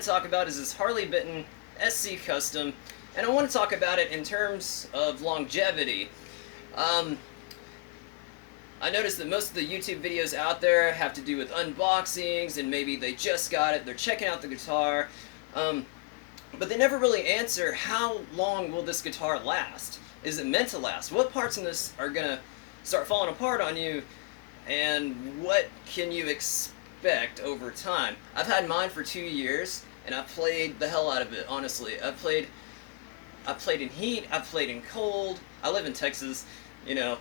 to talk about is this Harley Benton SC Custom, and I want to talk about it in terms of longevity. Um, I noticed that most of the YouTube videos out there have to do with unboxings, and maybe they just got it, they're checking out the guitar, but they never really answer how long will this guitar last? Is it meant to last? What parts in this are going to start falling apart on you, and what can you expect over time? I've had mine for 2 years, and I've played the hell out of it, honestly. I've played in heat, I've played in cold. I live in Texas, you know.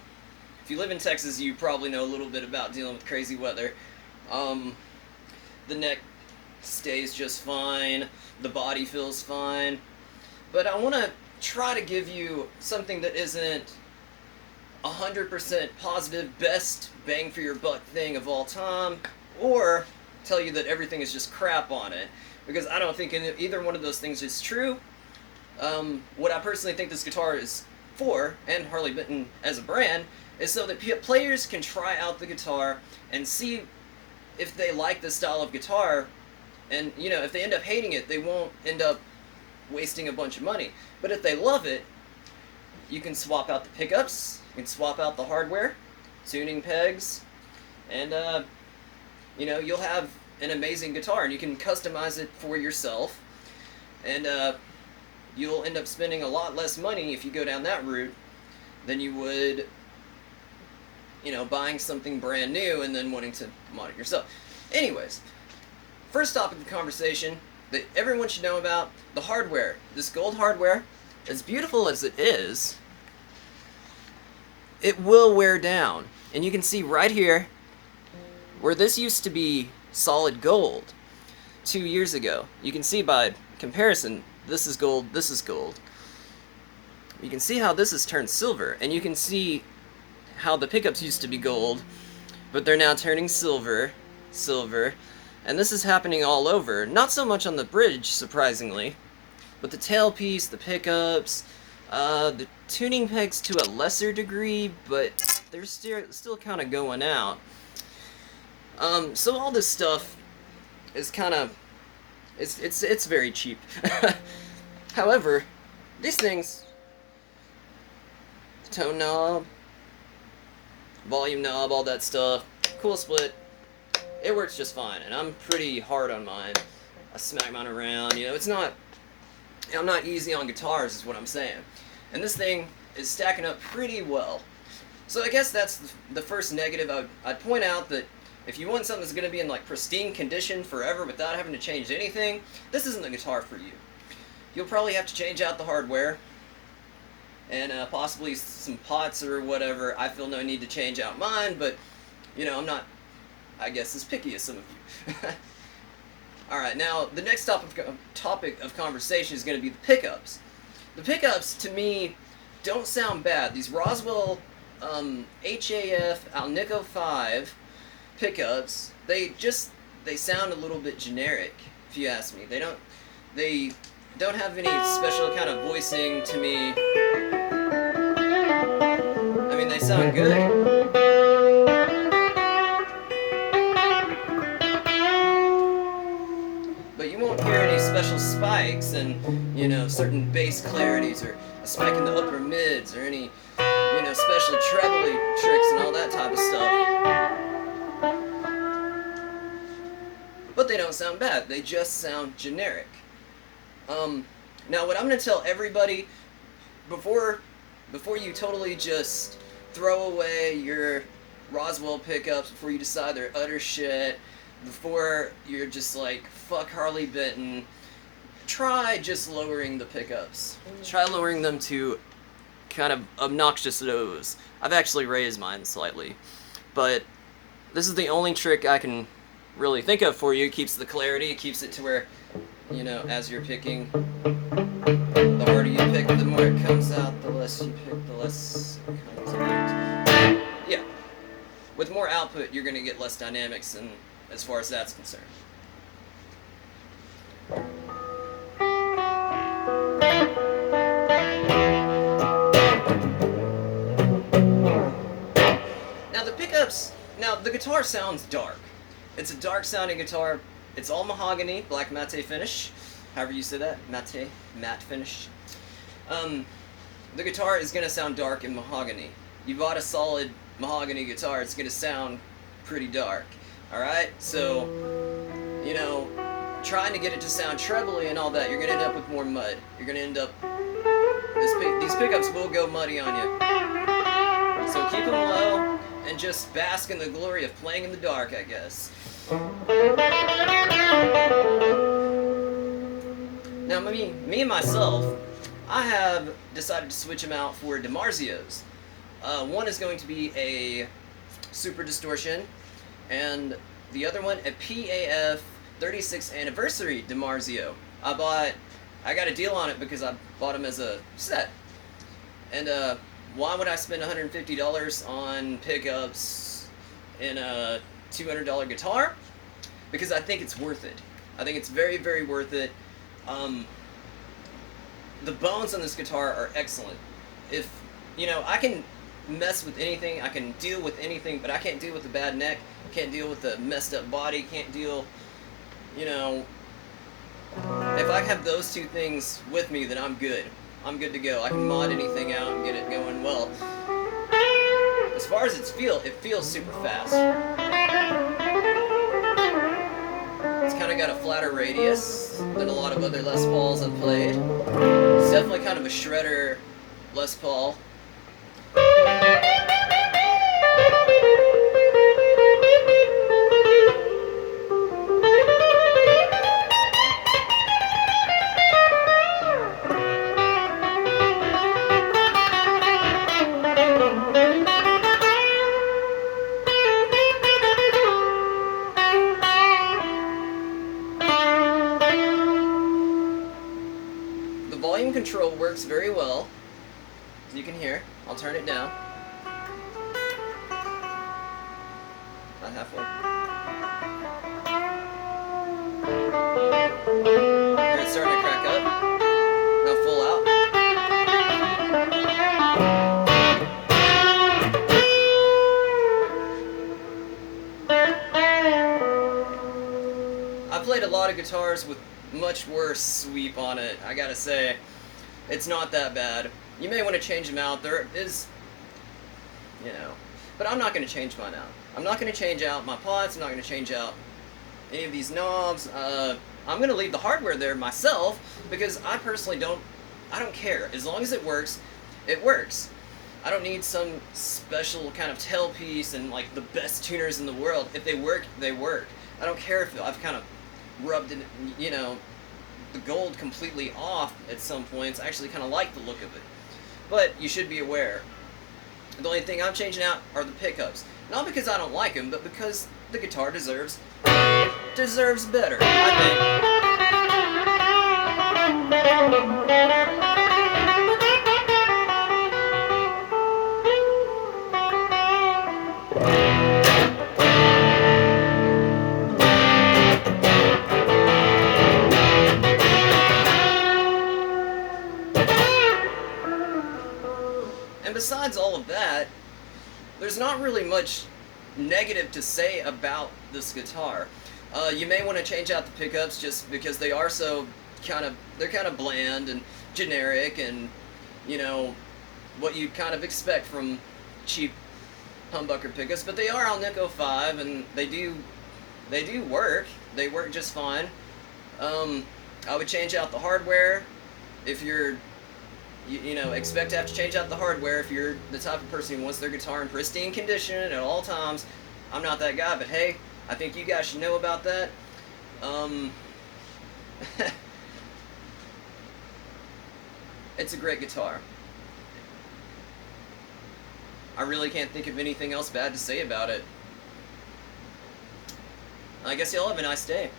If you live in Texas, you probably know a little bit about dealing with crazy weather. The neck stays just fine, the body feels fine, but I want to try to give you something that isn't 100% positive, best bang for your buck thing of all time, or tell you that everything is just crap on it, because I don't think either one of those things is true. What I personally think this guitar is for, and Harley Benton as a brand, is so that players can try out the guitar and see if they like the style of guitar, and you know, if they end up hating it, they won't end up wasting a bunch of money. But if they love it, you can swap out the pickups, you can swap out the hardware, tuning pegs, and you know, you'll have an amazing guitar, and you can customize it for yourself, and you'll end up spending a lot less money if you go down that route than you would, you know, buying something brand new and then wanting to mod it yourself. Anyways, first topic of conversation that everyone should know about, the hardware. This gold hardware, as beautiful as it is, it will wear down. And you can see right here, where this used to be solid gold 2 years ago. You can see by comparison, this is gold, this is gold. You can see how this has turned silver, and you can see how the pickups used to be gold, but they're now turning silver, and this is happening all over. Not so much on the bridge, surprisingly, but the tailpiece, the pickups, the tuning pegs to a lesser degree, but they're still kind of going out. So all this stuff is kind of, it's very cheap. However, these things, the tone knob, volume knob, all that stuff, cool split, it works just fine, and I'm pretty hard on mine. I smack mine around, you know, I'm not easy on guitars is what I'm saying. And this thing is stacking up pretty well. So I guess that's the first negative. I'd point out that if you want something that's going to be in like pristine condition forever without having to change anything, this isn't the guitar for you. You'll probably have to change out the hardware, and possibly some pots or whatever. I feel no need to change out mine, but you know, I'm not, I guess, as picky as some of you. Alright, now the next topic of conversation is going to be the pickups. The pickups, to me, don't sound bad. These Roswell HAF Alnico 5 pickups, they sound a little bit generic, if you ask me. They don't have any special kind of voicing to me. I mean, they sound good. But you won't hear any special spikes and, you know, certain bass clarities or a spike in the upper mids or any, you know, special trebly tricks and all that type of stuff. But they don't sound bad. They just sound generic. Now what I'm going to tell everybody before you totally just throw away your Roswell pickups, before you decide they're utter shit, before you're just like, fuck Harley Benton, try just lowering the pickups. Try lowering them to kind of obnoxious lows. I've actually raised mine slightly, but this is the only trick I can really think of for you. It keeps the clarity, it keeps it to where, you know, as you're picking, the harder you pick, the more it comes out, the less you pick, the less it comes out. Yeah. With more output, you're going to get less dynamics, and as far as that's concerned. Now the pickups, the guitar sounds dark. It's a dark sounding guitar. It's all mahogany, black matte finish, however you say that, matte finish. The guitar is going to sound dark in mahogany. You bought a solid mahogany guitar, it's going to sound pretty dark. Alright? So, you know, trying to get it to sound trebly and all that, you're going to end up with more mud. You're going to end up... These pickups will go muddy on you. So keep them low and just bask in the glory of playing in the dark, I guess. Now, me and myself, I have decided to switch them out for DiMarzios. One is going to be a Super Distortion, and the other one a PAF 36th Anniversary DiMarzio. I got a deal on it because I bought them as a set. And why would I spend $150 on pickups in a $200 guitar? Because I think it's worth it. I think it's very, very worth it. The bones on this guitar are excellent. If, you know, I can mess with anything, I can deal with anything, but I can't deal with a bad neck, can't deal with a messed up body, can't deal, you know, if I have those two things with me, then I'm good. I'm good to go. I can mod anything out and get it going well. As far as it feels super fast. It's kind of got a flatter radius than a lot of other Les Pauls I've played. It's definitely kind of a shredder Les Paul. Volume control works very well, as you can hear. I'll turn it down. Not halfway. Here it's starting to crack up. Now full out. I played a lot of guitars with much worse sweep on it. I gotta say, it's not that bad. You may want to change them out. There is, you know, but I'm not going to change mine out. I'm not going to change out my pots. I'm not going to change out any of these knobs. I'm going to leave the hardware there myself because I personally don't care. As long as it works, it works. I don't need some special kind of tailpiece and like the best tuners in the world. If they work, they work. I don't care if I've kind of rubbed in, you know, the gold completely off at some points. I actually kind of like the look of it. But you should be aware. The only thing I'm changing out are the pickups. Not because I don't like them, but because the guitar deserves better, I think. And besides all of that, there's not really much negative to say about this guitar. You may want to change out the pickups just because they are so they're kind of bland and generic and, you know, what you'd kind of expect from cheap humbucker pickups, but they are Alnico 5 and they do work. They work just fine. I would change out the hardware if you're you know, expect to have to change out the hardware if you're the type of person who wants their guitar in pristine condition at all times. I'm not that guy, but hey, I think you guys should know about that. It's a great guitar. I really can't think of anything else bad to say about it. I guess y'all have a nice day.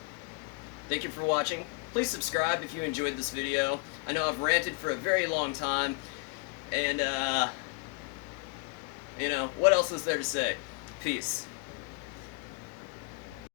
Thank you for watching. Please subscribe if you enjoyed this video. I know I've ranted for a very long time, and, you know, what else is there to say? Peace.